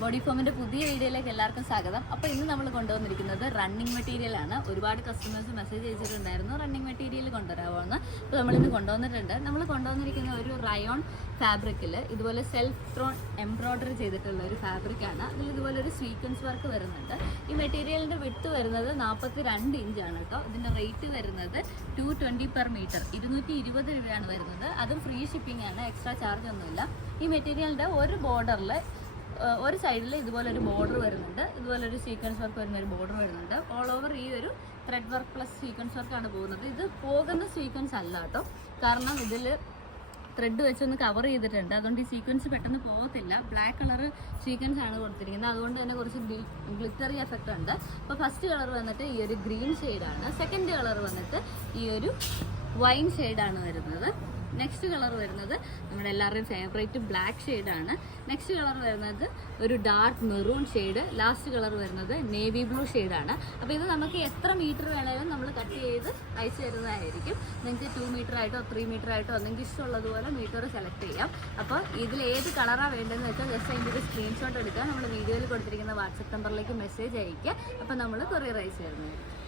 Body ഫോമിൻ്റെ പുതിയ വീഡിയോയിലേക്ക് എല്ലാവർക്കും സ്വാഗതം. അപ്പോൾ ഇന്ന് നമ്മൾ കൊണ്ടുവന്നിരിക്കുന്നത് റണ്ണിങ് മെറ്റീരിയലാണ്. ഒരുപാട് കസ്റ്റമേഴ്സ് മെസ്സേജ് അയച്ചിട്ടുണ്ടായിരുന്നു റണ്ണിങ് മെറ്റീരിയൽ കൊണ്ടുവരാമോന്ന്. അപ്പോൾ നമ്മളിന്ന് കൊണ്ടുവന്നിട്ടുണ്ട്. നമ്മൾ കൊണ്ടുവന്നിരിക്കുന്ന ഒരു റയോൺ ഫാബ്രിക്കിൽ ഇതുപോലെ സെൽഫ് ത്രോൺ എംബ്രോയ്ഡറി ചെയ്തിട്ടുള്ള ഒരു ഫാബ്രിക്കാണ്. അതിൽ ഇതുപോലെ ഒരു സ്വീക്വൻസ് വർക്ക് വരുന്നുണ്ട്. ഈ മെറ്റീരിയലിൻ്റെ വിട്ട് വരുന്നത് 42 ഇഞ്ചാണ് കേട്ടോ. ഇതിൻ്റെ റേറ്റ് വരുന്നത് 220 പെർ മീറ്റർ, 220 രൂപയാണ് വരുന്നത്. അതും ഫ്രീ ഷിപ്പിംഗ് ആണ്, എക്സ്ട്രാ ചാർജ് ഒന്നുമില്ല. ഈ മെറ്റീരിയലിൻ്റെ ഒരു ബോർഡറിൽ ഒരു സൈഡിൽ ഇതുപോലെ ഒരു ബോർഡർ വരുന്നുണ്ട്, ഇതുപോലെ ഒരു സീക്വൻസ് വർക്ക് വരുന്ന ഒരു ബോർഡർ വരുന്നുണ്ട്. ഓൾ ഓവർ ഈ ഒരു ത്രെഡ് വർക്ക് പ്ലസ് സീക്വൻസ് വർക്കാണ് പോകുന്നത്. ഇത് പോകുന്ന സീക്വൻസ് അല്ല കേട്ടോ, കാരണം ഇതിൽ ത്രെഡ് വെച്ചൊന്ന് കവർ ചെയ്തിട്ടുണ്ട്. അതുകൊണ്ട് ഈ സീക്വൻസ് പെട്ടെന്ന് പോകത്തില്ല. ബ്ലാക്ക് കളർ സീക്വൻസ് ആണ് കൊടുത്തിരിക്കുന്നത്, അതുകൊണ്ട് തന്നെ കുറച്ച് ഗ്ലിറ്ററി എഫക്റ്റ് ഉണ്ട്. അപ്പോൾ ഫസ്റ്റ് കളർ വന്നിട്ട് ഈ ഒരു ഗ്രീൻ ഷെയ്ഡാണ്. സെക്കൻഡ് കളർ വന്നിട്ട് ഈ ഒരു വൈൻ ഷെയ്ഡാണ് വരുന്നത്. നെക്സ്റ്റ് കളർ വരുന്നത് നമ്മുടെ എല്ലാവരുടെയും ഫേവറേറ്റ് ബ്ലാക്ക് ഷെയ്ഡാണ്. നെക്സ്റ്റ് കളർ വരുന്നത് ഒരു dark maroon shade. Last colour വരുന്നത് നേവി ബ്ലൂ ഷെയ്ഡാണ്. അപ്പോൾ ഇത് നമുക്ക് എത്ര മീറ്റർ വേണമെങ്കിലും നമ്മൾ കട്ട് ചെയ്ത് അയച്ചു തരുന്നതായിരിക്കും. നിങ്ങൾക്ക് 2 മീറ്റർ ആയിട്ടോ 3 മീറ്റർ ആയിട്ടോ നിങ്ങൾക്ക് ഇഷ്ടമുള്ളതുപോലെ മീറ്റർ സെലക്ട് ചെയ്യാം. അപ്പോൾ ഇതിൽ ഏത് കളറാണ് വേണ്ടതെന്ന് വെച്ചാൽ ജസ്റ്റ് അതിൻ്റെ ഒരു സ്ക്രീൻഷോട്ട് എടുക്കുക, നമ്മൾ വീഡിയോയിൽ കൊടുത്തിരിക്കുന്ന വാട്സപ്പ് നമ്പറിലേക്ക് മെസ്സേജ് അയയ്ക്കുക. അപ്പോൾ നമ്മൾ കൊറിയർ അയച്ചു തരുന്നതായിരിക്കും.